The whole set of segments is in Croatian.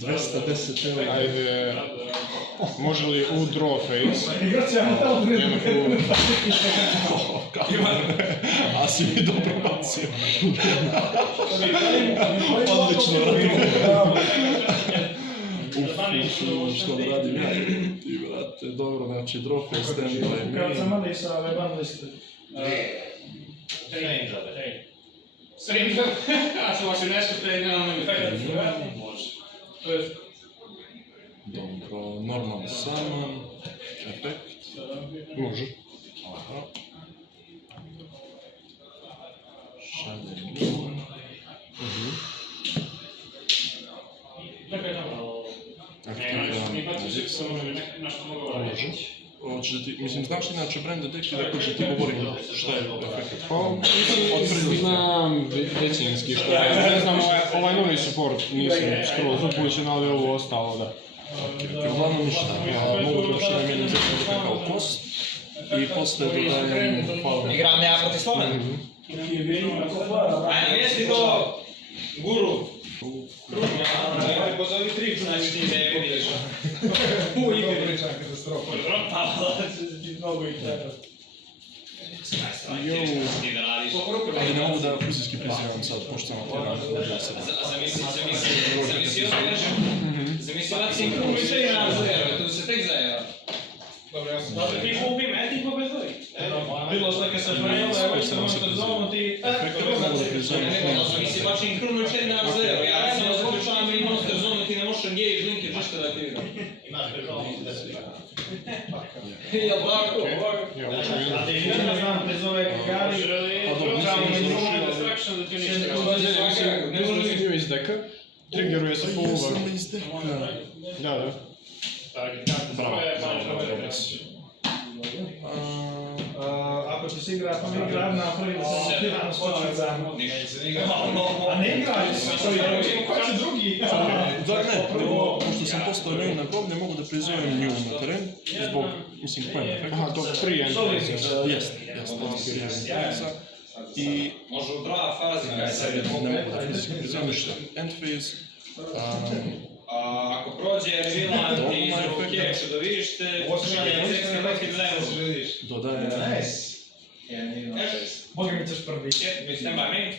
210 eura. Ajde, može li u draw face? A si mi dobro bacio. Odlično radim. Što da radim ja? Ti brate, dobro, znači draw face, stand-by. Kad sam ali sa weban liste. Stranger? Zoals je net gesproken aan de Dobro, normalno summon, efekt. Može. Aha. Šaljem link. Aktiviram Magic Summon. Može. Hoćeš da ti, mislim, znaš inače brand detektiv da hoćeš da ti govorim šta je efekt? Pa, mislim, znam većinski što je. Ne znam, ovaj novi support nisam skroz upućen, ali ovo ostalo, da. Uglavnom ništa. Mogu da uopšte ne mijenim za kao kost. I posle dodajem hvala. Igram ja protiv Slovena. Ajde, jesi to guru. Ajde, pozovi trik, znači ti ne vidiš. Dobro priča katastrofa. Mnogo i tako. Ali ne mogu da fuzijski prizivam sad, pošto sam otvoran. Zamisli da si kupiš na zero, tu se tek zajeva. Dobro, ja sam... Dobro, ti kupim, ti pobezuj. Bilo što kad sam prenijela, evo što možete zovno ti... Zamisli baš im krunu 4 na zero, ja sam razločan i monster zonu, ti ne možeš engage linke, ništa da aktiviram. Imaš bezonu da se Jel' tako? A definitivno znam prezove Gari... Ne znam da bio iz deka. Triggeruje se full over. Jesam iz deka. Da. Bravo. Ako će se igra, pa mi igra napravili sam aktivan skočit za... Ništa se ne igra. A ne igrali se, ko će drugi? Da, ne, prvo, pošto sam postao new na govne, mogu da prizovem new na teren, zbog, mislim, kojem efekta. Aha, to prije Endphase. Jest, prije Endphase. I Može u draw fazi kaj se ne mogu da fizijski prizovem ništa. Endphase, ako prođe Revealant i izrok kekšu da vidiš te, šalje sekske protiv level. dodajem... Boga mi ćeš prvi. Mi stand by me.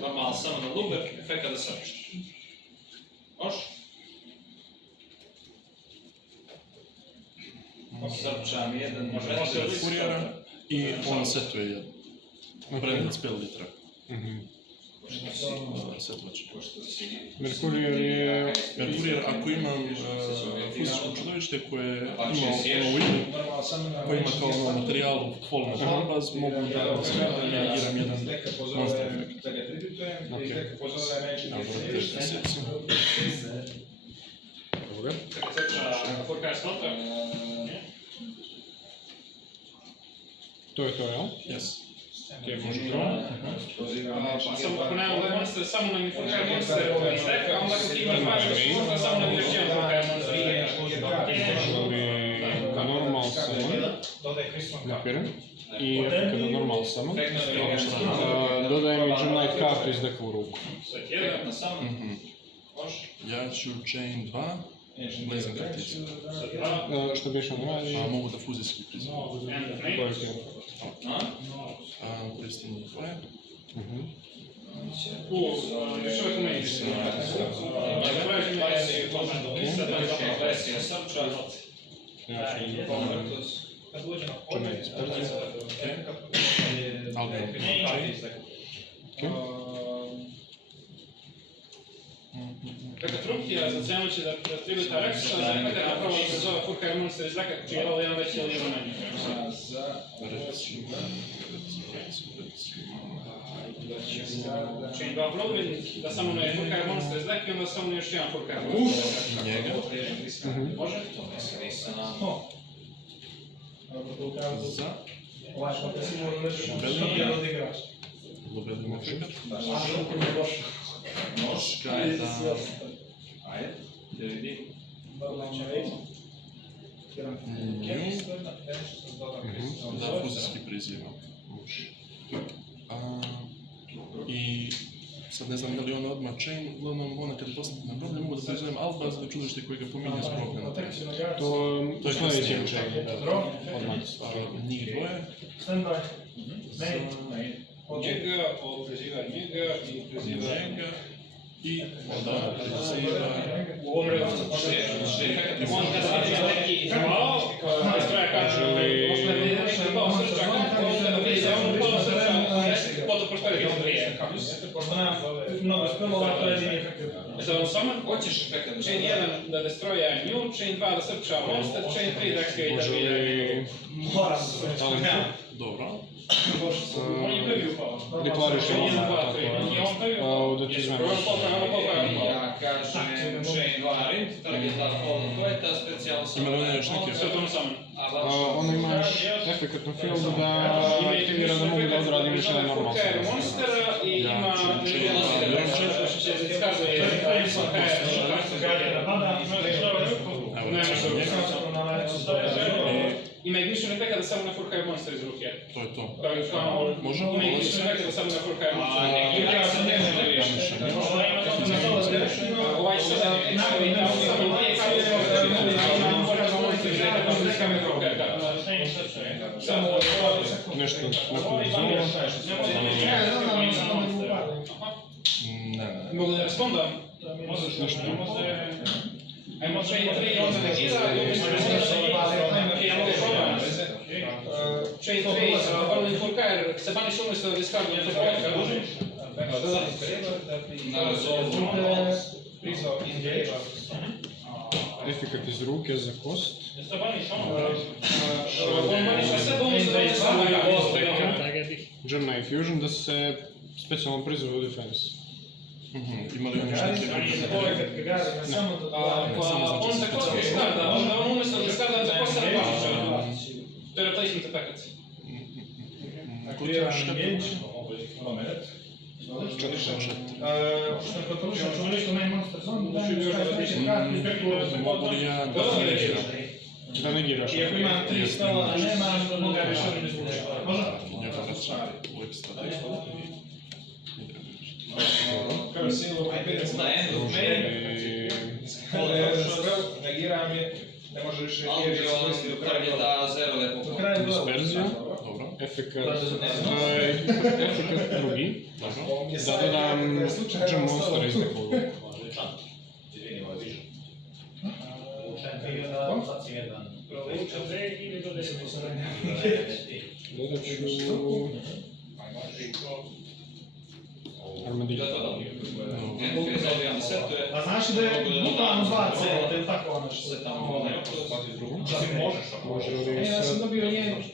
Normalno samo na looper, efekt kada srčiš. Može? Srčam jedan, može Kurijera i on setuje jedan. Branded spell litra. Setovač. Merkurijer ako imam fizičko čudovište koje ima ono wheel, koje ima kao materijalu fall na Harbaz, mogu da reagiram jedan monster efekt. Dobro. Kako srča forecast kontra? To je to, jel? Yes. Okej, može draw. Samo ako nemam monster, samo nam je forecast monster iz deka, onda ako ti imaš važno monster, samo nam je još jedan forecast monster. Normal summon. Napiram. I efekt na normal summon. Dodajem i Gemnite kartu iz deka u ruku. Sad jedan na samom. Ja ću chain 2, blazing karticu. Što biš on radi? A mogu da fuzijski prizivam. Koristim dvoje. Još uvijek umeni se. Gemnite sprzio. Albion chain. Така трупки, социално че да трибата рекс, така направо да се зова фурка монстър из лека, че имал jedan veći ili jedan manji. Chain 2 Blowwind, da samo ne furka monstr iz leka i onda samo ne još jedan furka monstr iz leka. Njega. Može? Za. Ovako, da si morao nešto što je odigraš. Lobelimo efekt. Može. Kaj da... Ajde, da vidim. Da fuzijski prizivam. I Sad ne znam da li ono odmah chain, uglavnom ona kad postavim na groblje mogu da proizvedem albaz za čudovište koje ga pominje s groblja na tebi. To je sljedeći chain, odmah. Njih dvoje. Njega, preziva njega i preziva Njega i onda preziva... u ovom redu on kada vidi neki zvao, koji stroja kaže, možda vidi neki bao srčaka, onda vidi da on bao srčaka, potom pošto je prije. Pošto nema mnogo spelova, to je jedini efekt. Sad on samo hoćeš efekt. Chain 1 da destroja nju, chain 2 da srča monster, chain 3 da activate da Može Moram. Dobro. on je prvi upao. deklariš Chain 1, 2, tako 3, on je on prvi je. upao. Da ti znaš. Ja kažem chain 2 rint, target da to je ta specijalna Ima li ona još neke? Sve to samo. Onda imaš efekt na fieldu da aktivira da mogu da odradim još jedan normal Furker monstera i ima... što se iskazuje ima ignition efekt da samo ne furkaju monster iz ruke. To je to. Može? Ima ignition efekt da samo ne furkaju monster. Ovaj sada je napravi da samo dvije nešto nakon zova. Ne. mogu da respondam. Ajmo chain 3 onda negira, ja mogu probam. Chain 3, Whirling Furker, se baniš umjesto da diskardu na Furker, može? Efekat iz ruke za kost. On baniš na sebe umjesto da diskardu na Gemini Fusion da se specijalno prizove u defense. Ima li još neke? on za kost diskarda, onda on umjesto da diskarda za kost se ne baniša. To je replacement efekt. Aktiviram Engage. Mogu li ja da Da negiraš. I ako imam 3 spela, a nemam, mogu ga rješavati bez zvuča. Može? Njega vraća u ekstra tekst. Na endu, negiram je, ne može više iskoristiti do kraja zero da je Do kraja disperzija. Dobro. Efekat drugi. Da dodam Gem Monstera iz defaulta. Dodat ću... Armadillo. A znaš da je mutan 2C, da je tako ono što se tamo... Može li sad,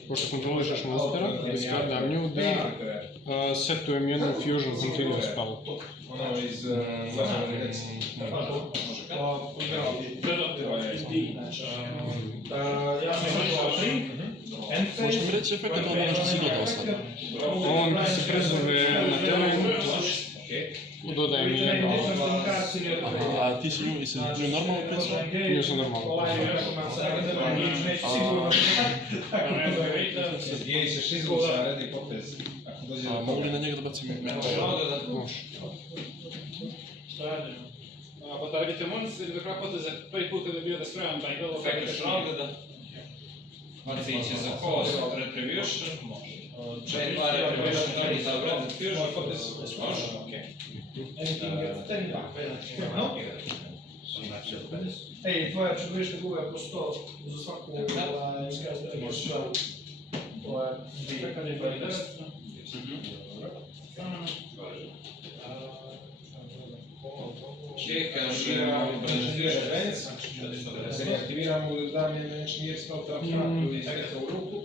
pošto kontrolišeš monstera, diskardam nju da setujem jednu Fusion Continuous spell. Ono iz... Ja sam išao 3. Možete mi reći efekt od onoga što si dodao sad? On se prezove na teren, dodajem mi jedno. A ti si nju normalno pisao? Nju sam normalno. Gdje se šizgusa, redi potez. A mogu li na njega da bacim mene? Može. Po targetu monster do kraja poteza prvi put kada je bio destroyan by Bell of Aggression. Marcić je za kost, retribution. Chain 2 retribution, target za brand fusion, potez. Može? Ej, tvoja čudovište guga po 100 za svaku iskazati. To je čekanje pa je Čekažemo Brazilians, se ne aktiviramo da dam je nešto nije stao trapnjatu i sveta u ruku.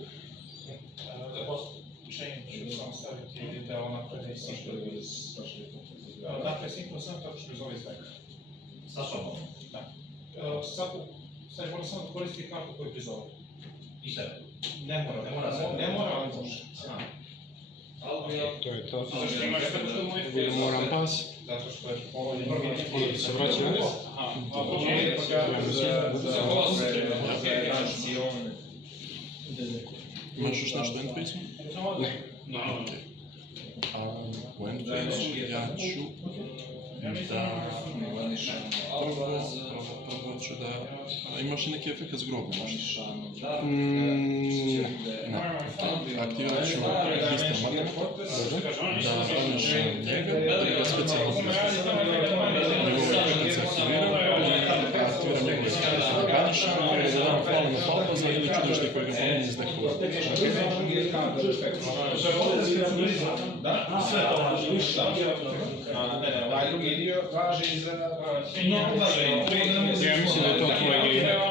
Ću samo staviti da ona predi sinko. Dakle, sinko sam tako što iz ove zveka. Sa sobom? Da. Sad moram samo koristiti kartu koju prizove. I sebe? Ne mora, ali može. To je to. Zašto imaš tako što moj face? Moram pas. Zato što je ovo Onda se vraća na to. Imaš još nešto end face-u? Ne. Naravno. U endphase ja ću da prvo ću da... Imaš i neki efekt s grobom možda? Ne. Aktivirat ću Mr. Magnetop, da banišem njega, da ga specijalno njegove efekt se aktivira, i aktiviram njegove efekt da banišem, ili da dam Fallen of Albaza ili čudovište koje ga pomeni iz dekova. Da? Sve to važi. Ništa. Ne, ovaj drugi dio važi za... Ja mislim da je to tvoj game.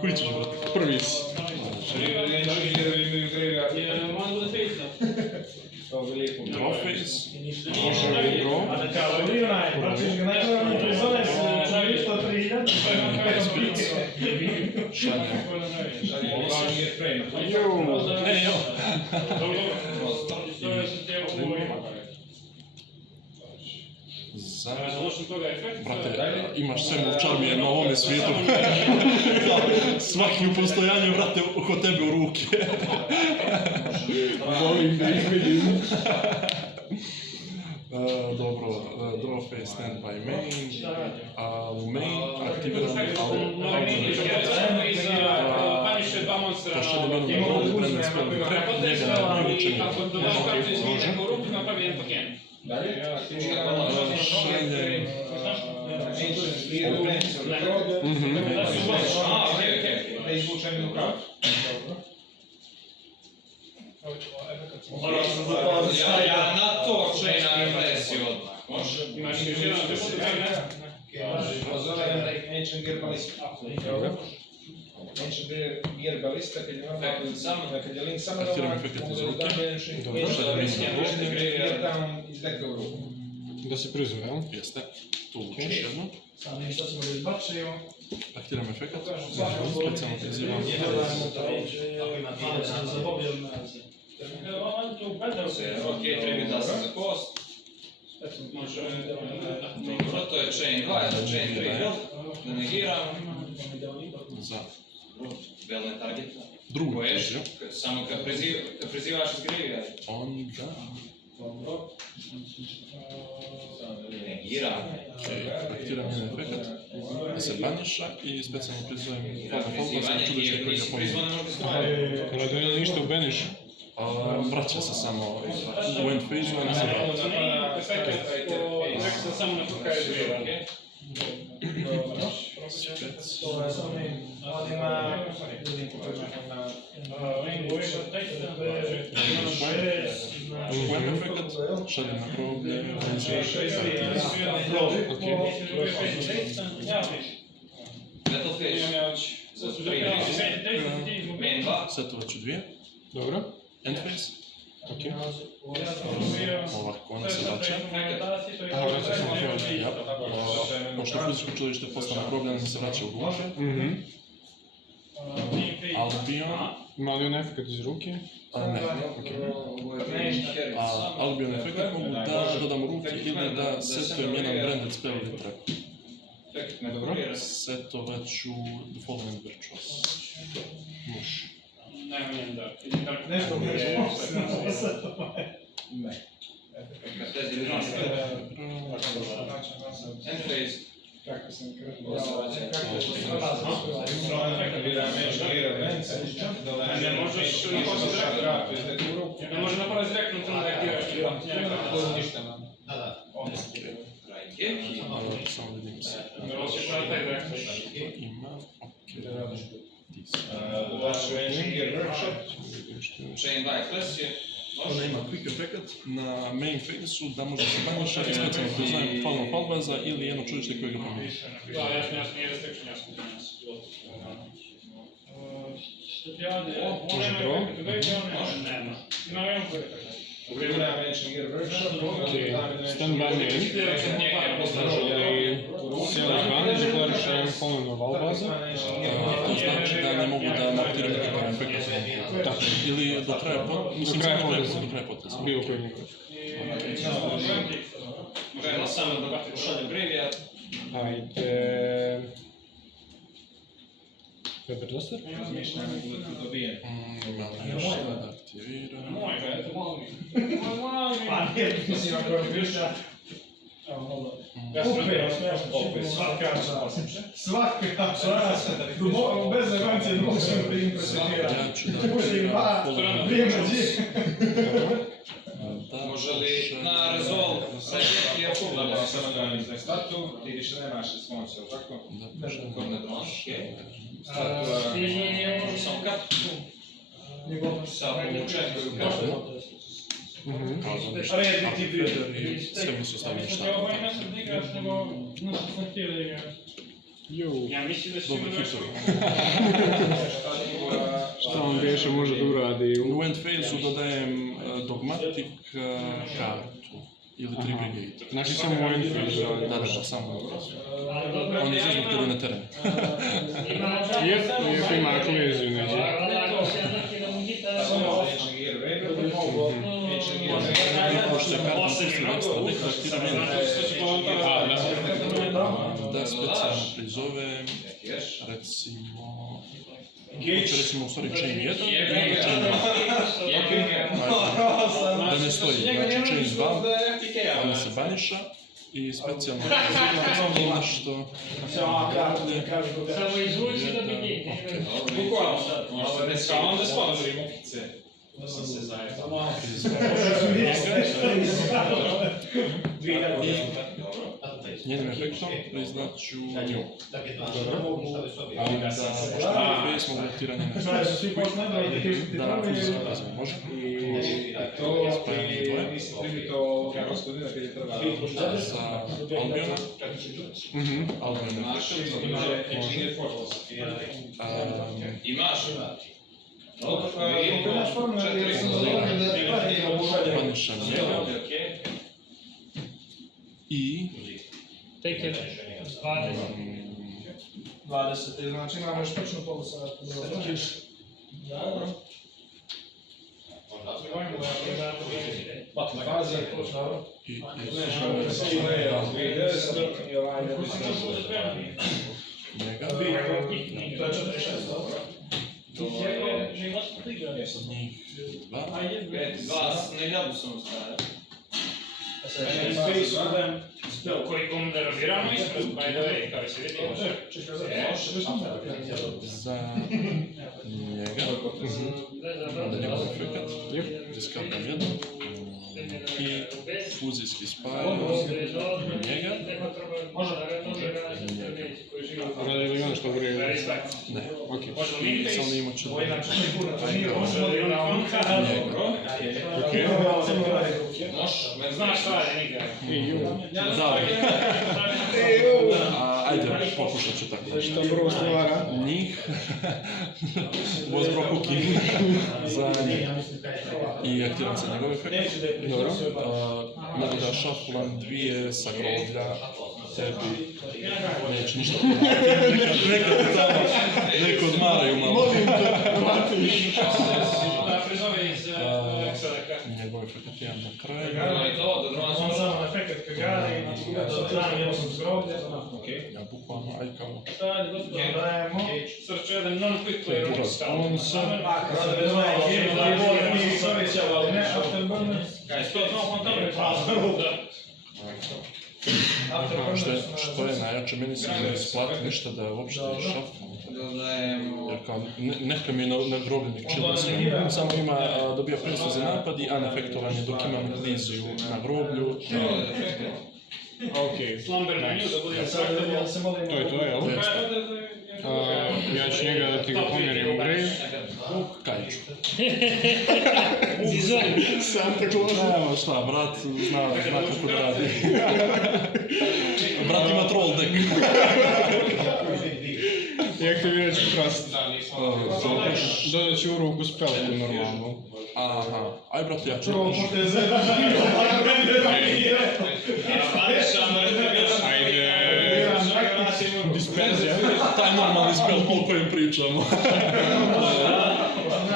Koji ćeš, brate? Prvi si. Drawface, može i draw. Brate, imaš sve novčarmije na ovome svijetu. Svaki u postojanje, brate, oko tebe u ruke. Volim da ih vidim. Dobro, Drawface stand by main. U main aktiviram pošaljem jednu narodu, branded spell bi treba, njega na nju učenje. Dalje? Šaljem... Ne izvučem u pravu. Ja na to chaina impresiju odmah. Može? Imaš još jedan pozovem Ancient Gear Ballista. Ancient Gear Ballista, kad je kad je link samo aktiviram efekt iz ruke. Dobro, šaljem iz deka u ruku. Da se prizove, jel? Jeste. Tu učiš jedno. Sad ćemo da izbacimo. Aktiviram efekt. Specijalno prizivam. Ok, treba da se za kost. Dobro, to je chain 2, to je chain 3. Da negiram. Za Belne target. drugu Koje priziju. samo kad prizivaš iz grivija. Onda... Negiram. Aktiviram jedan efekt. Da se baniša i specijalno prizovem Fallen of Albaza čudovište koje ga pomeni. Ali da nije ništa u banišu. Vraća se samo u end phase-u, a ne se vrati. Samo na kraju dvije. Ujem efekt, šaljem na groblje, Battlefish. Za 3. Main 2. setovat ću dvije. Dobro. End phase. Ok. Ovako, ona se vraća. Aha, vraća se na tvoj. Ja. Pošto fizičko čudovište postane groblje, ona se vraća u ruke. Albion. Ima li on efekt iz ruke? Ne. Albion efekt mogu da dodam u ruke ili da setujem jedan branded spell ili trap. Dobro. Setovat ću The Fallen Virtuos. Muš. Nešto End phase. Kako sam krenuo, kako se prolazi. Ne možeš ne može napraviti direktno to da aktiviraš Samo vidim se. ne možeš na taj direktno. Ima, okej. Chain by class je. Ona ima quick efekat na main phase-u da može se baniša i specijalno priznajem falno falbaza ili jedno čudište koje ga promijeni. Da, jasno, nije restriction, jasno. Može draw? Nema. Nema koji Stand by main. Sjeliš ban, deklarišem ponovno valbaza. To znači da ne mogu da aktiram nekakav efekt. Tako. Ili do kraja poteza. Do kraja poteza. Do kraja poteza. Bilo koji nikad. Možemo samo da pošalje brevija. Ajde... Pepper Duster? Imam nešto da aktiviram. Pa nije, mislim, ako je više... Svaka čast, bez zagoncije mogu se impresionirati. Ja ću da aktiviram Vrijeme Može li na rezol srednjeti ja pogledam? samo da vam izdaje statu, ti više nemaš responsa, ili tako? Da pošaljem. Kod ne dronš, okej. Statua... Samo kad sa povučenjem koju kažem. Red ti bio. I sve mi su stavili šta. Ja mislim da si Dobro ima hitro. Šta on više može da uradi? U end phase-u dodajem dogmatic kartu. Ili 3 brigade. Znači samo u end phase. Da, samo. On je izazvuk kada je na terenu. Iako ima koliziju neđe. Pošto je karta sustila ekstra deka, aktiram jedan da specijalno prizovem, recimo... Hoće recimo u stvari chain 1 i onda chain 2. Da ne stoji, znači chain 2, ona se baniša i specijalno prizovam nešto... Samo izvuči da mi nije. Bukvalno, ovo je kao onda spada za rimukice. Da sam se zajebao. Njenim efektom priznat ću nju. A da pošto face mogu aktiranje na da fizički prezime može. To primi to gospodina kad je prva. Za Albiona. Albion efekt. Imaš? Banišam njega. I... Take it. 20, znači imamo još točno polu sata. Dobro. Faza je točno. I... Njega. To je 46, dobro. Njih dva. Dva, ne ljabu sam ostavio. koji komentaroziramo ispred, by the way, kao se vidi. Za njega. Da njegov efekat. Diskapam jedno. I fuzijski spajam njega. Radi li ono što vrijedi? Ne. Ok. Samo da imat ću Znaš šta je, nikad. da. Ajde, pokušat ću tako. Šta prvo stvara? Njih. Vozbro kuki. Za njih. I aktiram se njegov efekt. Dobro. Mogu da šaflam dvije sa groblja. Tebi neće ništa. Nekad te tamo neko odmaraju malo. Molim te. Da prizove iz Excela. Njegov efekt imam na kraju. On samo na efekt kad gari, da znam jedno sam zgroblje. Ja bukvalno aljkavo. Dajemo. Srču jedan non-quick player. On sam... Sada bez ovaj game, da je bolje mi Sovića, ali ne Afterburner. Kaj, 100 znao kontakte? Da. Što je najjače, meni se ne isplati ništa da je uopšte šafam. Jer kao, neka mi je na grobljenik čilo sve. Samo ima, dobija predstav za napad i uneffektovan je dok imam viziju na groblju. Ok, Slumber menu, nice. da bude To je to, jel? Ja ću njega da ti ga pomjerim u grave. Kajču. Izvoli. Santa Claus. Nema šta, brat zna kako da radi. Brat ima troll deck. I aktivirat ću trust. Dodat ću u ruku spelku normalno. Aha, aj brat, ja ću. Ajde, disperzija. Taj normalni spell koliko im pričamo.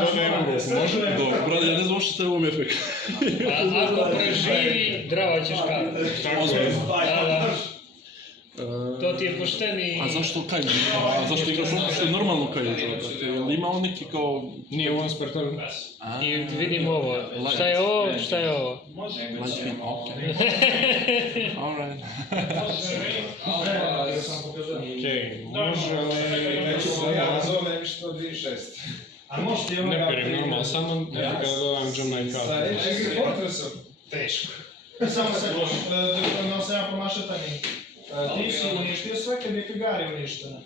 Dodajem u ruku, može? Dobro, brat, ja ne znam što je ovom efekt. Ako preživi, drava ćeš kartu. Da. To ti je pošteni... A zašto Kaiju? A zašto igraš uopšte normalno Kaiju? Jel ima on neki kao... Nije u once per turn. I vidim ovo. Šta je ovo? Šta je ovo? Light film, okej. Alright. Okej, može li... A možete i Ne perim normal, samo kada dodam Jam Knight kartu. Teško. Samo se, dok sam ja promašetani. Ti si uništio sve kad je Kagari uništena.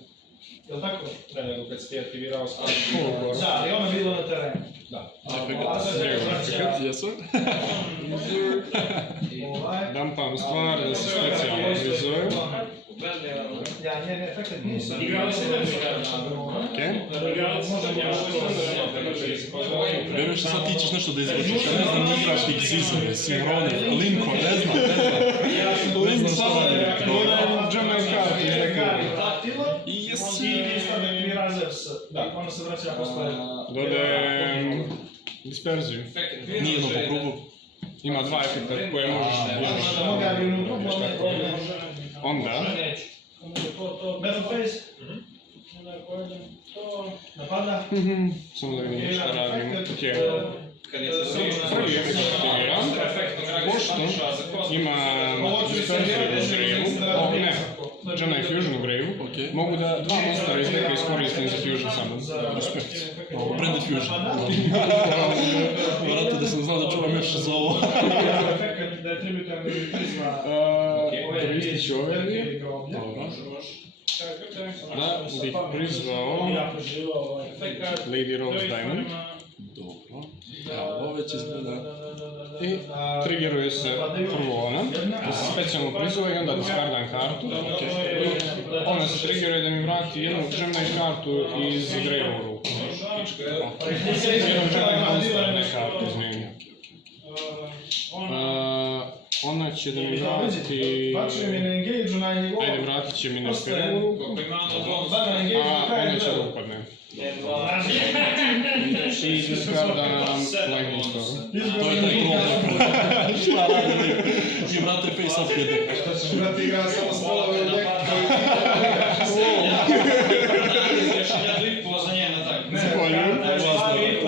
Jel' tako? Da, nego kad si ti aktivirao stavljaju. Da, i ona je bila na terenu. Da. Efekt, jesu? Dampam stvar da se specijalno vizuju. Ja, ne, efekt nisam. Igrali se Okej. Vjerujem što sad ti ćeš nešto da izvučeš, ja ne znam, ni igraš tih Zizove, Simrone, Linko, ne znam. Link samo Dodajem Jam Knight kartu iz nekog. I sad aktivira Zeus. Da, onda se vraća postoje. Dodajem disperziju. Nijedno po krugu. Ima dva efekta koje možeš Da mogu ja bi u Onda, Battle Phase. Napada. samo da vidim šta radim. Okej. Kad je to Prvi efekt aktiviram. Pošto ima disperziju u grave, ne, Jam Knight Fusion u grave, mogu da dva monstera iz deka iskoristim za Fusion samo. Respekt. Branded Fusion. Vrate da sam znao da čuvam još za ovo. Da je tributan prizva. Koristit ću ove dvije. Dobro. Da bih prizvao Lady Rose Diamond. Dobro. Evo, ovo već izgleda. I triggeruje se prvo ona, da se specijalno prizove i onda diskardam kartu. Ona se triggeruje da mi vrati jednu Jam Knight kartu iz grave u ruku. Jednu Jam Knight monster, ne kartu iz njega. Ona će da mi vrati... Ajde, vratit će mi Nesperu u ruku. A ona će da upadne. I diskardam Lightning Storm. To je taj troll. Šta radi? I vrate face up je deck. Brati igra samo stolove u deku. Zahvaljujem.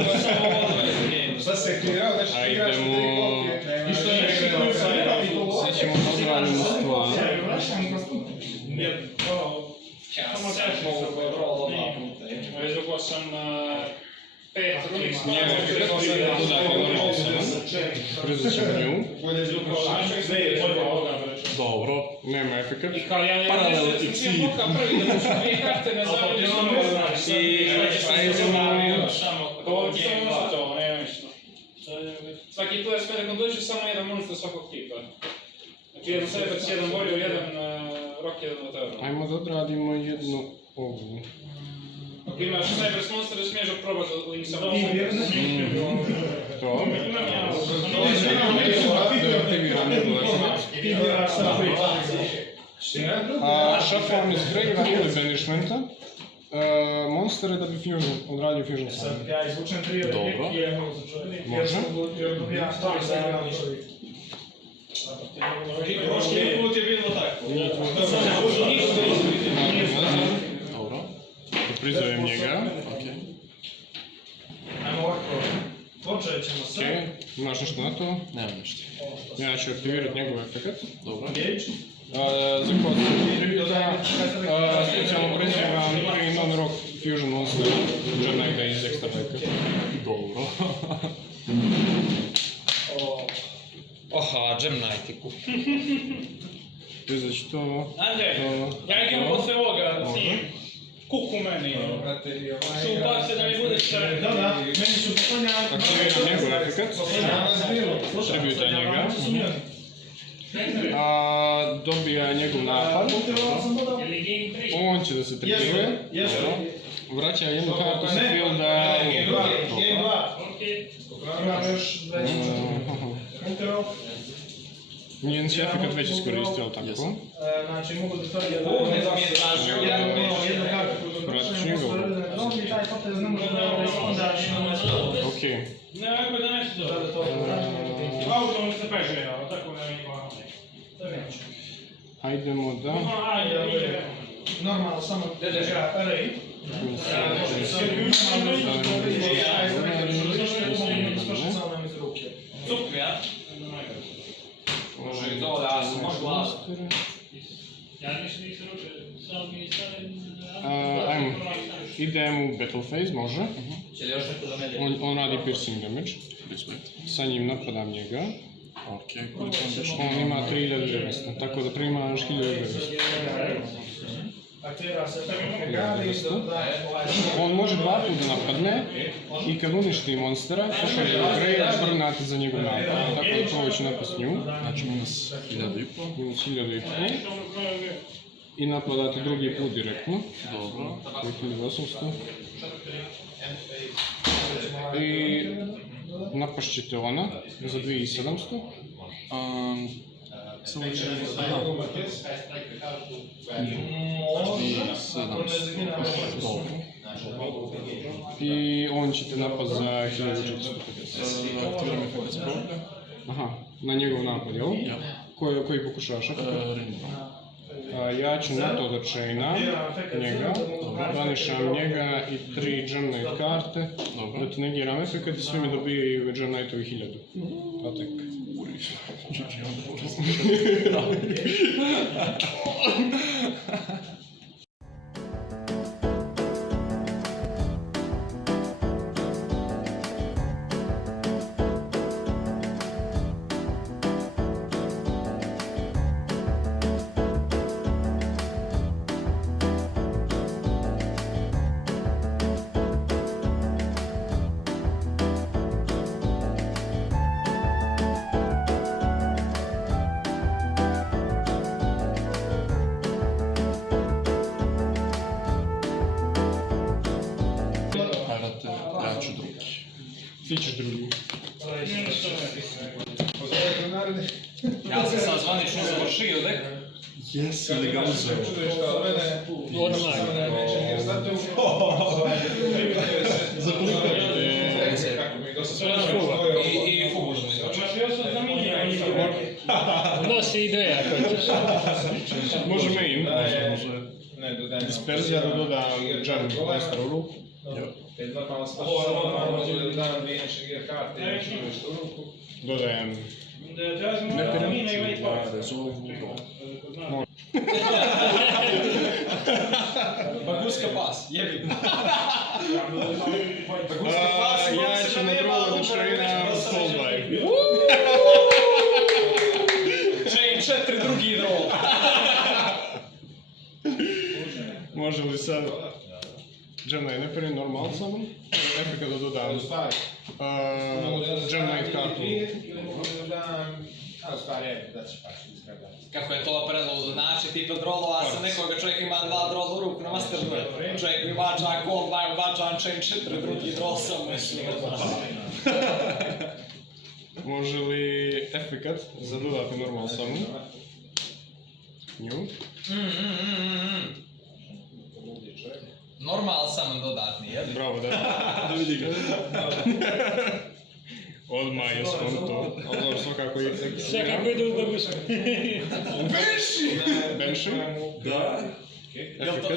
Šta se aktivirao? Nešto igraš na 3 kopije. I što je rekao? Sad ćemo pozdravljamo stvar. Izvukao sam 5 runih Njega dodati normal sam. Prizvat ćemo nju. Dobro. Nema efekat. I kao ja ne Paralel mislim da XC. sam kao prvi da ću 2 karte ne završi I idemo... Ovo ti samo za to, nema ništa. Svaki player smije da konduži samo jedan monster svakog tipa. Znači jedan Cyberx, jedan Warrior, jedan Rock, jedan Whatever. Ajmo da odradimo jednu ovu. Ako imaš Cyberx monster, da smiješ probati da im samo... To. Imam ja. Da aktiviram šafam iz grave ili banishmenta. Monstere da bi odradio Fusion sam. Ja izvučem 3 Dobro. i ja mogu začuti. Može. Jer dobijam stvari za igram ništa. Prošli put je bilo tako. Dobro. Prizovem njega. Okej. Ajmo ovako. Počet ćemo sve. Okej, imaš nešto na to? Nemam ništa. Ja ću aktivirati njegov efekt. Dobro. Engage. За код трибюта специјално презивам при Non-Rock Fusion Monster Gem Knighta iz Extra Packa. Dobro. Oha, Gem Knightiku. Uzet ću to. Andrej, ja idem posle ovoga s njim. Kuku meni. Šupak se da mi bude sve. Da, meni su poklonjali. Aktiviram njegov efekt. Tributa njega. Dobija njegov napad. On će da se triggeruje. Vraća jednu kartu sa fielda. Imam još 20 punterov. Njen će efekt već iskoristio, ali tako? Znači mogu da stavim jednu kartu koju dobišem i taj potez ne može da respondaš na mesto. Okej. Ne, ako da neće dobro. Autom se peže, ali tako ne ima. Hajdemo da... Normalno samo igra array. Cuk, ja? Može i to da se može glas. Ajmo, idem u Battle Phase, može. Će li još neko da ne On radi piercing damage. Sa njim napadam njega. Ok, koliko on još On ima 3900, tako da primaš 1900. Aktivira se Gari i dodaje ovaj... On može dva puta napadne i kad uništi monstera, pošalje u grave, brnate za njegov napad. Tako da prvo ću napast nju. Znači minus 1500. Minus 1500. I napadate drugi put direktno. Dobro. 2800. I napašćete ona za 2700. Samo će... Aha. 2700. Dobro. I on ćete napad za 1450. Aktiviram efekt zbroga. Aha, na njegov napad, jel? Ja. Koji pokušavaš? Rainbow. Ja ću na to da chainam njega, banišam njega i 3 Gem Knight karte, da ti negiram efekt i svi mi dobijaju Gem Knightovi 1000. Atak. GG, onda počeo. Ajde, ja ću drugi. Ti ćeš drugi. Ja sam sad zvanično završio, dek? Jesi li ga uzeo? Odmah. Za koliko? I fugu da mi dođe. Nosi ideja ako ćeš. Može main. Može. Disperzija da doda Gem Monster u ruku. Dodajem Baguska pas, jebi. Baguska pas, ja ću na drugo da chainam Soulbive. Chain 4, drugi draw. Može li sad... Gem Knight ne prvi normal samo. Efekt da dodam Gem Knight kartu. Kako je to predložno, znači ti podrolova sa nekoga čovjek ima 2 drola u ruku na master 2. Čovjek mi bača gold, maju bača chain 4, drugi drol sam nešto. Može li efekt za dodatni normal samo? Nju. Normal sam dodatni, jel? Bravo, da. Da vidi ga. Odmah je skonto. Ali dobro, svakako i... Svakako ide u bagusku. Benši? Da.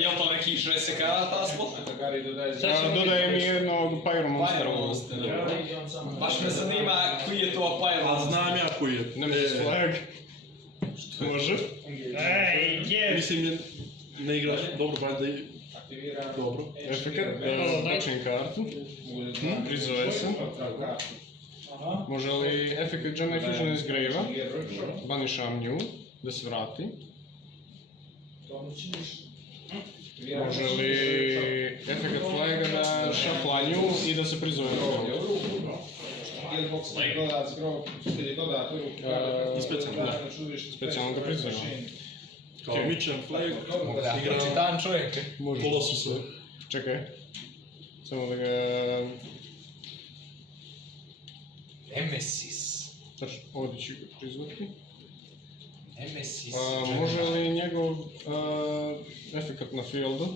Jel to neki švesek ta spot? Dodaje mi jednog Pyro Monstera u ruku. Baš me zanima koji je to Pyro A Monster. znam ja koji je. Nemesis Flag. Može. Ej, je. Mislim, ne igraš dobro, valjda i... Dobro. Efekat, točim kartu. Prizove se. Može li efekat Gemini Fusion iz Grave-a? Banišam nju, da se vrati. Može li efekat Flaga da šafla nju i da se prizove na field? I specijalno, da. Specijalno ga prizove. Kao Mitchell, Flag, igra Čitan čovjek. Kolosu se. Čekaj. Samo da ga... Nemesis. Tačno, ovdje ću ga prizvati. Nemesis. Može li njegov efekat na fieldu?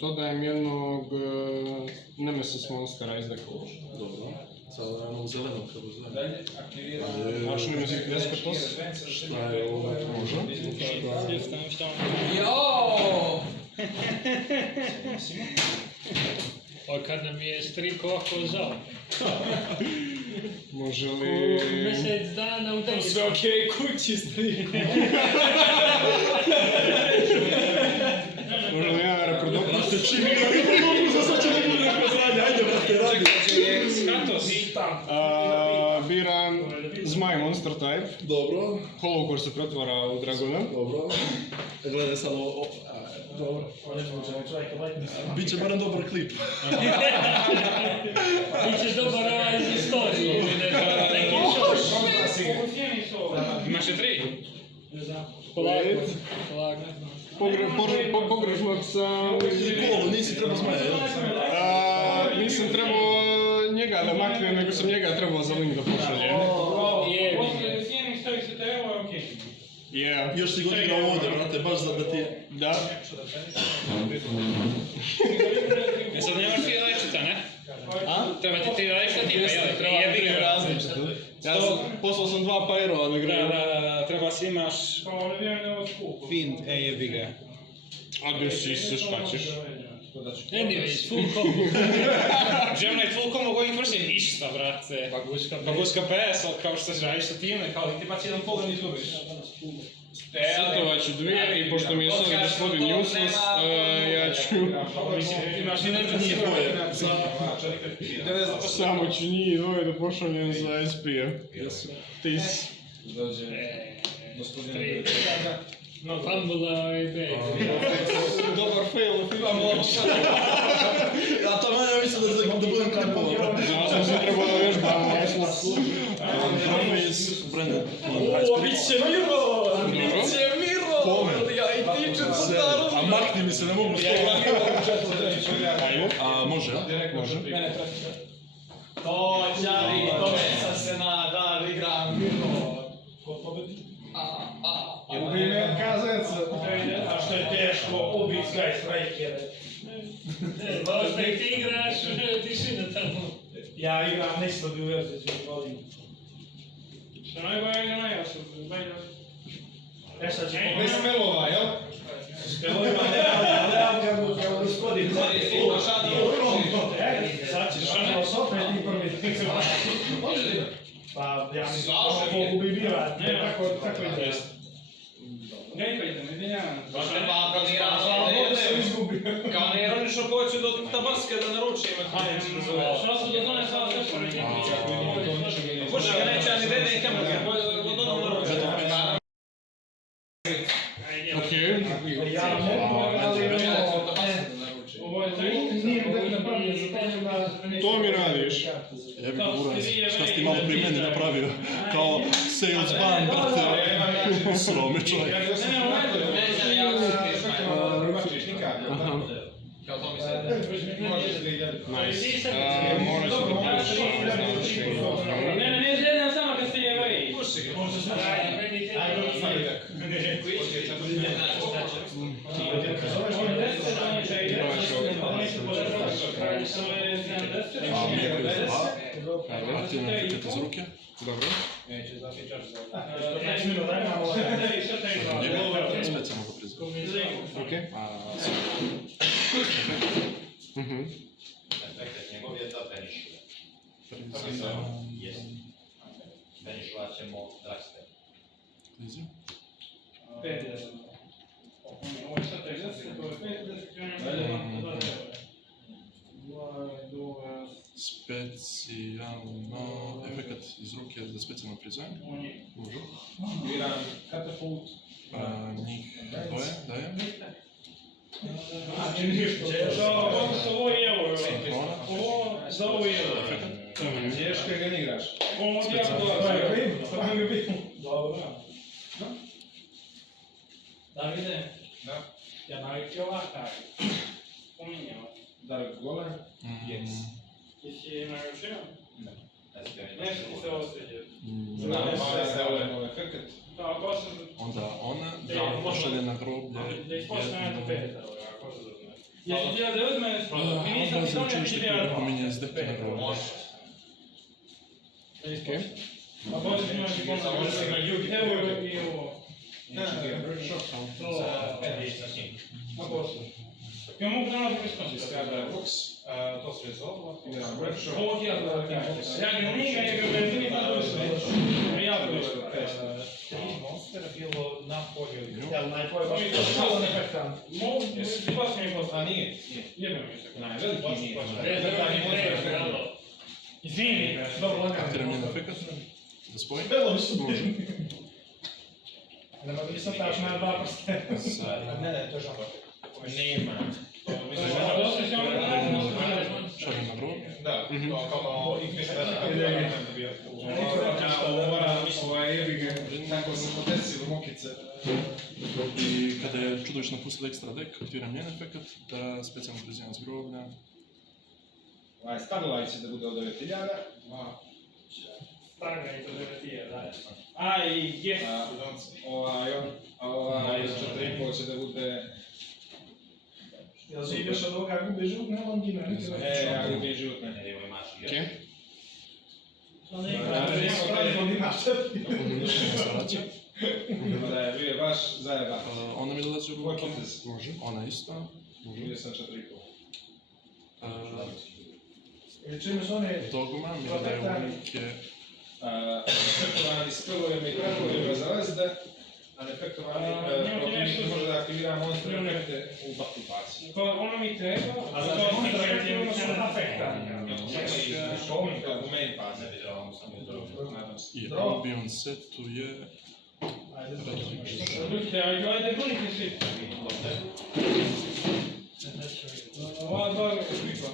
Dodajem jednog Nemesis monstera iz deka. Dobro. Sada onog zelenog kako zove. Naš Nemesis Despotos. Šta je ovo? Može. Jo! O, kad nam je striko oko zao. Može U li... mjesec dana u delu. Sve okej, kući striko. Može li jedan reproduktor? Ste čini, za sad će ne bude neko znanje, ajde brate, radi. Biram Zmaj monster type. Dobro, Hollowcore se pretvara u Dragona. dobro. Gledaj sad ovo, dobro. Biće barem dobar klip. Biće dobar ovaj iz istorije. Neki šoš. Imaš je 3? Polako. Polako. Pogrešnog sam... Nikolu, nisi trebao zmaja, jel? Nisam trebao njega da maknem, nego sam njega trebao za link da pošalje. Je, Yeah. Još si god igrao ovdje, brate, baš da ti... Da. Sad nemaš ti različita, ne? A? Treba ti 3 različita tipa, jel? Treba Jebi biti ga. različito. Ja sam, poslao sam 2 pairova na greju. Da, treba si imaš... Fiend, jebi ga. A gdje si se šta ćeš? anyways, full combo. Gemini full combo going first je ništa, brate. Baguska PS, kao što se radiš sa time, kao ti baci jedan pogled i izgubiš. Satovat ću 2 i pošto mi je sad gospodin useless, ja ću... Imaš i nešto Nije tvoje. Samo ću njih dvoje da pošaljem za SP-a. Tis. Fambula i bej. Dobar fail, Ja to mene mislim da budem klipova, brate. ja sam se trebao da vježbam, Promis, Brandon. Biće Miro! Biće Miro! Kome? Ja i ti ću staru! A makni mi se, ne mogu što. Ajmo. A može, ja? Može. Mene trafiša. To, Đari, tome sam se nadal, igram Miro. Ko pobedi? Ubi me kazec. A što je teško ubit Sky Strikere. Možda i ti igraš tišina tamo. Ja igram nešto bi uvijek za godinu. Što najbolje nema ja sam, E sad ćemo Bez spelova, jel? spelovima ne radim ga gospodin. Sad ćeš ono opet i prvi. Pa ja mislim da mogu bi bivat, tako ide. ne idem, izvinjavam. Kao ne ironično poću do Tabaske da naručim mehanički da zove. Što su do zone sada sve Bože ga neće, ani dede i kamer, od onom naručim. Okej. Ja mogu, ali Ovo je 3. nije mi da napravim za to To mi radiš. Jebi ga uraz, šta si ti malo prije mene napravio? Kao salesman, brate. Srome čovjek. Kao to mi se... Nice. Morat ću da pošaljem. Ne izgledam samo kad ste jevaj. Puši ga. Aktivna efikata za ruke. Dobro. Njega specijalno ga prizva. Okej. Efekt njegov je da benišuje. Benišovat ćemo Draxter. Klizi. Specijalno, efekat iz ruke za specijalno prizvanje. Može. Aktiviram katapult. Njih dvoje, daje. Znači ništa. Ovo je evo. Ovo za ovo je evo. Teške ga ne igraš. Ovo je evo. Dobro. Davide, ja navikio ovakav. Pominjao. Dark Golem. Jesi naručio? Ne. Nešto ti se osjeća. Znam, ovo je novi efekt. Da, to sam... Onda ona pošalje na groblje. Da ispostavljam do peta, ako se zove. Jesi htio da uzme? Mi nisam Onda ti za donio učilište ti koje pominje s deke na groblje. A počeš imati pomoć. Evo i ovo. A posle. Ja mogu da nađem iskončiti. To se zove. Aktiviram workshop. Ovo ti ja da kažem. Ja ga njega, ja ga benzini pa došli. Ja ga došli. Monster bilo na polju. Jel, najtvoje baš to ne efektan. Mogu, ti baš mi je postao. A nije. Jebem mi se. Najveliki nije. Izvini, dobro, lagano. Aktiviram njen efekat. Da spojim. Bilo mi su Može. Ne mogu nisam taš na dva prste. Ne, to je žao. Nema. Šaljem na groblje. Da, kao ovo je jebiga, tako se potesilo mokice. I kada je čudovišno pustila ekstra dek, aktiviram njen efekat, da specijalno prizivam s groblja. Starlight će da bude od 9000. Starga i to 9 da. A i yes. Ovaj 4,5 će da bude... Jel živiš od ovoga gube žutne longine? Ja gube žutne. Okej. Da je bio baš zajeban. Ona mi dolazi u ruke. Može. Ona isto. Bio sam 4,5. Ili čime su one... Dogma mi daje u ruke. Efektovani spellovima i trakovima za vezde, a neefektovani protivnik može da aktivira monster efekte u battle passu. Ono mi treba, a za monster efekte imamo samo afektan. U main fazi. I Albion setu je... Ljudite, ajde budite svi. Ova dva je kripa.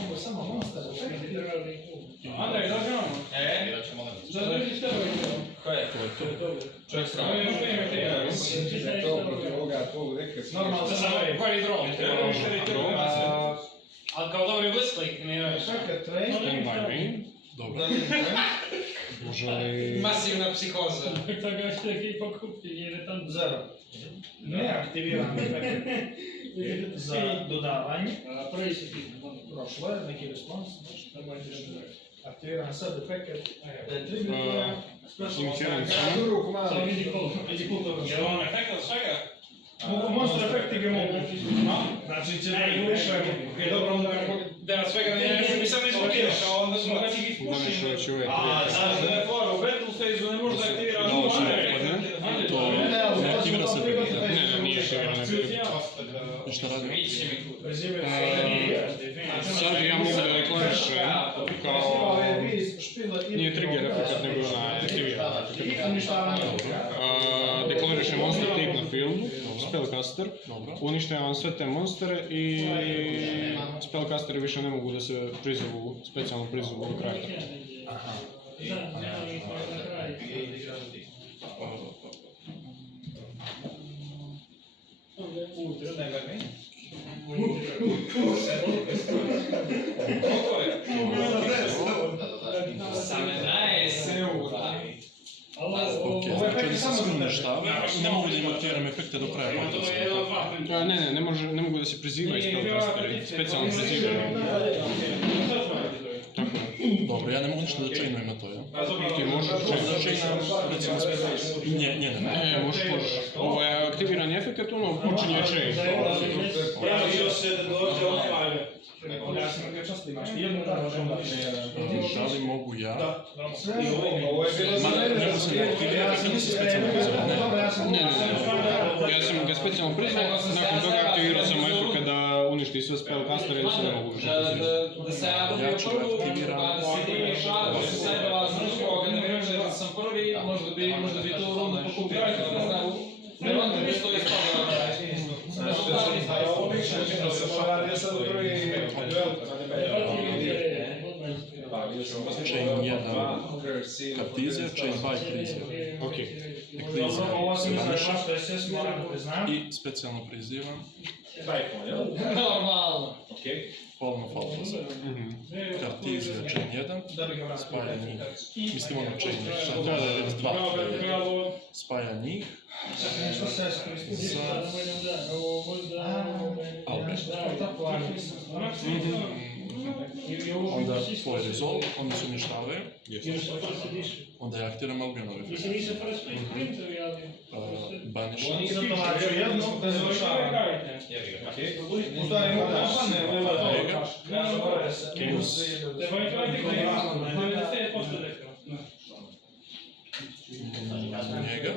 Mogu samo monster efekti. Andrej, dođe ono. Zadrži s tebe i to. Ko je? Čovjek strano. Ovo je još nije te. Mislim da je to protiv ovoga tvojeg deka. Normalno se zove. Koji drog? Ali kao dobri blisklik, nije... Čekaj, train. Stand by me. Dobro. Može li... Masivna psihoza. To ga što je pokupi, jer je tam... Zero. Ne aktiviram efekt za dodavanje. Prvi su ti. Prošlo je, neki respons. Aktiviram sad efekt. Trigger. Inherent Samo vidi koliko. Je li on efekt od svega? Mogu monster efekti ga mogu. Znači će da regulišemo. Dobro, onda da svega nisam ne izblokiraš, a onda smo kad ih Da nešto već uvijek. znaš da je fora, u battle phase-u ne možeš da aktiviraš To ne aktivira se efekt. Ne, nije aktiviran efekt. I šta radi? Sad ja mogu da deklarišem kao... Nije trigger efekt, nego aktiviran efekt. Deklarišem monster tip na fieldu, spellcaster, uništavam sve te monstere i spellcasteri više ne mogu da se prizovu, specijalno prizovu od kraja. Ok, znači da se sve uništava, ne mogu da im aktiviram efekte do kraja partija. Ne mogu da se prizivaju spellcasteri, specijalno prizivaju. Tako je. Dobro, ja ne mogu ništa da chainujem na to, ja? Ti možeš Da chainujem, recimo, njene. Ne, možeš. Ovo je aktivirani efekt, ono počinje chain. Tražio se da dođe ovaj. Ja sam ga časti, imaš jednu da možemo da Da li mogu ja? Ovo je bilo za mene. Ne mogu se ne aktivirati, efekte nisu specijalno prizivane. Dobro, ja sam... Ne, specijalno priznaje, nakon toga aktivira samo efekt da uništi sve spellcastere i da se ne mogu više aktivirati. Da se ja dobio prvu, da se ti šalu, da se sedova zrško, kad ne vjerujem da sam prvi, možda bi tu rundu pokupio, ne znam, verovatno bi što ispada. Chain 1 Kartizija, Chain 2 Eklizija. Ok. Eklizija Ovo sam Vaniša izrašao, to je sve moram da priznam. i specijalno prizivam Normalno. Polno Faltoza. Kartizija, Chain 1, Da bi ga vratio. spaja njih. Mislim ono Chain 2. Bravo. Spaja njih Nešto se iskoristiti. za Albe. Onda tvoj resolve, oni se uništavaju, onda ja aktiram Albionove. Banish. Zatovačio jednu, da završavam. U stvari mogu da opadne, Njega.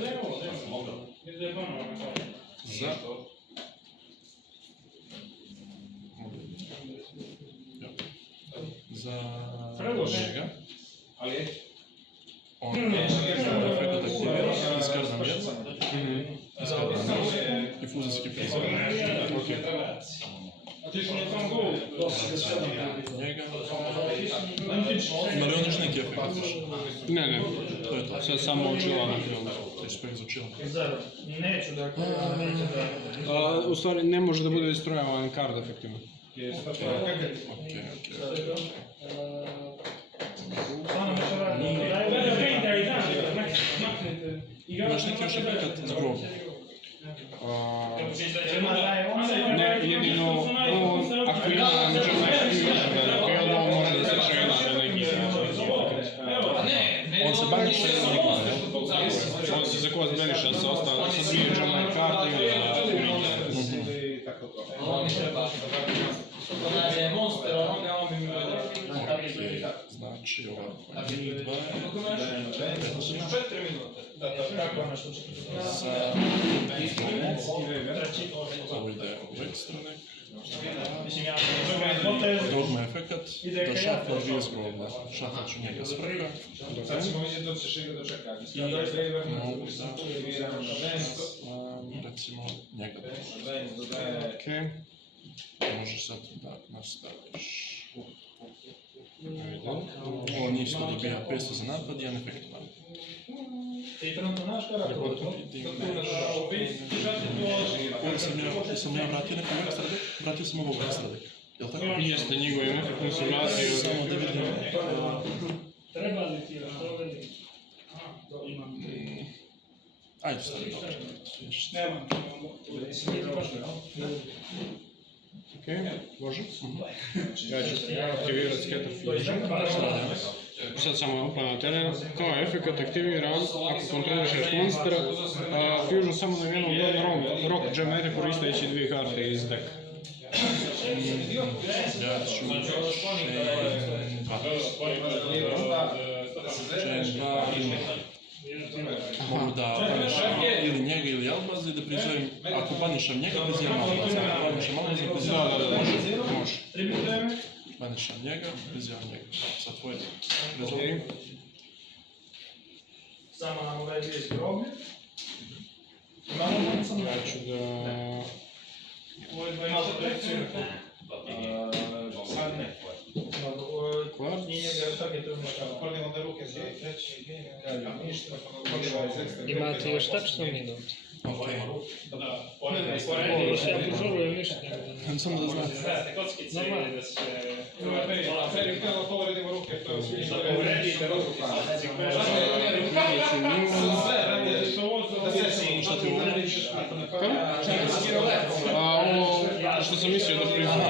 Plus njega za njega. On efekt aktivira, iskazam jedno, i fuzijski prizor. Njega. Ima li on još neki efekt još? Ne. To je to. Sad samo očila na filmu. To je spek za chill. Zero. Neću da neće da... U stvari ne može da bude destrojavan card efektima. Okej. Stvarno me će raditi. Imaš neki još efekt s grobom? Ne, jedino ako ima Germain može da se čela na neki On se baniša ili nikada, ne? on se za kost baniša sa ostalo, sa dvije Germain karte i Ovo mi treba. Kada je monster, onoga on bi mi gledao. Znači ovako, njih dva, 4 minute. Kako ono što će za ovo ide u ekstranek. Mislim, ja potez. Dogma efekat, da šafla dvije zgroblja. Šafla ću njega s vrha. Sad ćemo vidjeti dok ćeš ga dočekati. Mogu da, recimo, njega dođe. okej. Možeš sad da nastaviš. On isto dobija 500 za napad i jedan efekt napad. Ti trenutno znaš kada to? Sam ja vratio nekog ekstra dek, vratio sam ovog ekstra dek. Jel' tako? Jeste njegovim efektom se vratio. Samo da vidim. Treba li ti razdobiti? Ajde, stavi dobro. Nemam. Okej, može. Ja ću aktivirati Scatter Fusion. Sad samo upala na teren. Kao efekt aktiviram, ako kontrolišeš monstera, Fusion samo na jednom rock geometri koristeći dvije karte iz deka. Ja ću Chain 2 mogu da banišam ili njega ili Albaza i da prizovem, ako banišam njega, prizivam Albaza. Ako banišam Albaza, prizivam Albaza. Može. Banišam njega, prizivam njega. Sad tvoj rezolvi. Samo nam ovaj dio iz groblja. Ja ću da... Malo projekciju. Sad ne. Kvart. Nije njega targetujem na kao. Prvi onda ruke za treći. Ništa. Imate još tačno minut. Okej. Ja požurujem ništa. Samo da znate. Normalno. Prvi htjela povredimo ruke, to je svi. Šta ti ovo? Ovo što sam mislio da priznam.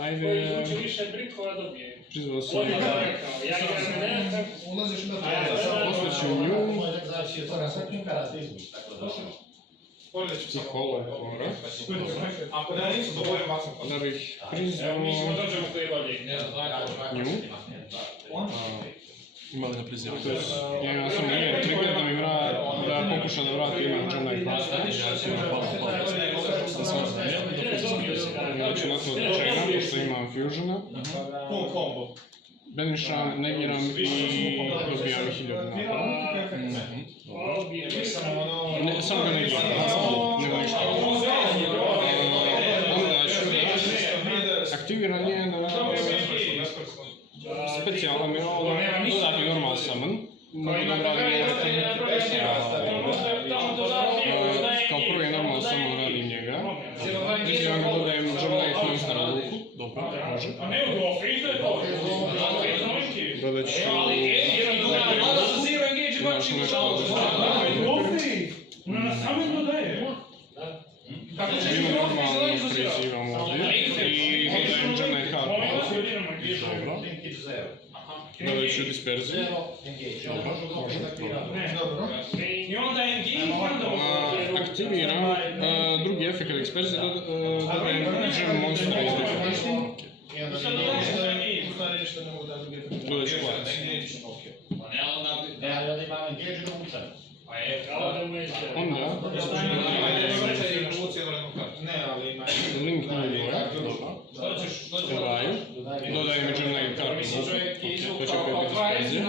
Ajde... Više brikova dobije. Prizvao sam... Ja igram ne. Ulaziš na Posle ću nju... I holo, dobro. Ako da nisu dovoljno bacam Da bih prizvao... Dođemo koji je bolji. Nju. Ima li na prizivu? Ja sam nije trigger da mi da pokušam Beniša da vrati ima Džana i Pasta. Znači na to od čega, pošto imam Fusiona. Beniša negiram i dobijam 1000 napravo. Ne, samo ga negiram, nego ništa. Onda ću aktiviram njen specijalan dodatni normal summon. Mogu da radim kao prvo je normal summon radim njega. Izvijem ga dodajem Germinate Monster na ruku. Dobro, može. Dodat ću... Imaš nešto normalno prizivam ovdje i dodajem Germinate kartu. Dobro. Dodat ću disperziju. Dobro, može. Aktiviram drugi efekt disperzije, dodajem Gem Monstera iz defekta. Dodat ću klarac. Onda link na Joja, Evaju, dodajem i Germinate kartu, to će opet biti disperzija.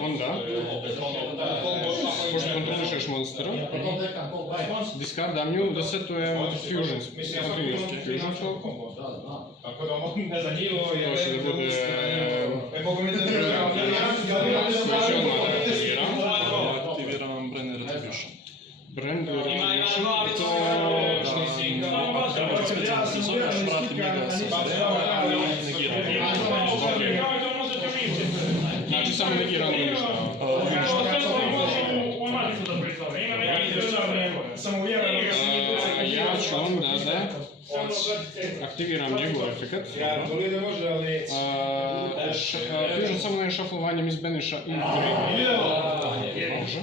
Onda, pošto kontrolišeš monstera, discardam nju da setujem Fusion, continuous Fusion token. To će da bude... Aktiviram Brand Retribution. Brand Retribution, to... Specijalno se zoveš, vratim njega sa zdjeva i negiram. Znači samo negiram ništa. Ja ću onda da aktiviram njegov efekt. Fusion samo ne šaflovanjem iz Beniša i može.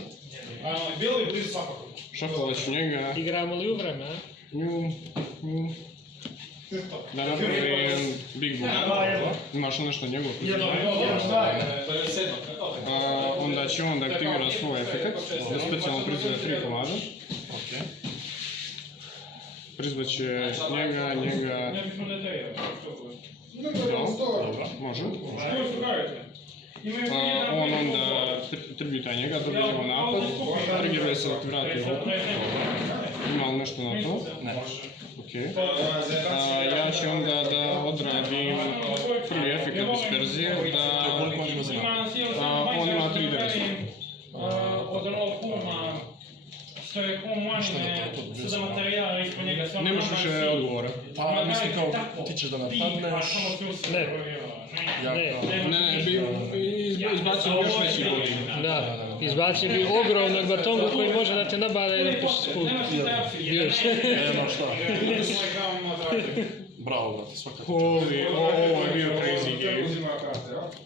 Šaflovat ću njega. Igramo li u vreme, a? Da napravim Big Boom. Imaš nešto njegov? Onda će on da aktivira svoj efekt, da specijalno prizve 3 komada. Prizvat će njega, dobro, može. On onda tributa njega, dobijemo napad, triggeruje se da ti vrati ruku. Ima li nešto na to? Ne. Ja ću onda da odradim prvi efekt disperzije, da on ima 3 dresa. Nemaš više odgovora. Pa mislim kao ti ćeš da napadneš. Ne, izbacio bi još veći godin. da, izbacio bi ogromnog batonga koji može da te nabada jedan put. Eno šta. Bravo, brate, svakako. Ovo je bio crazy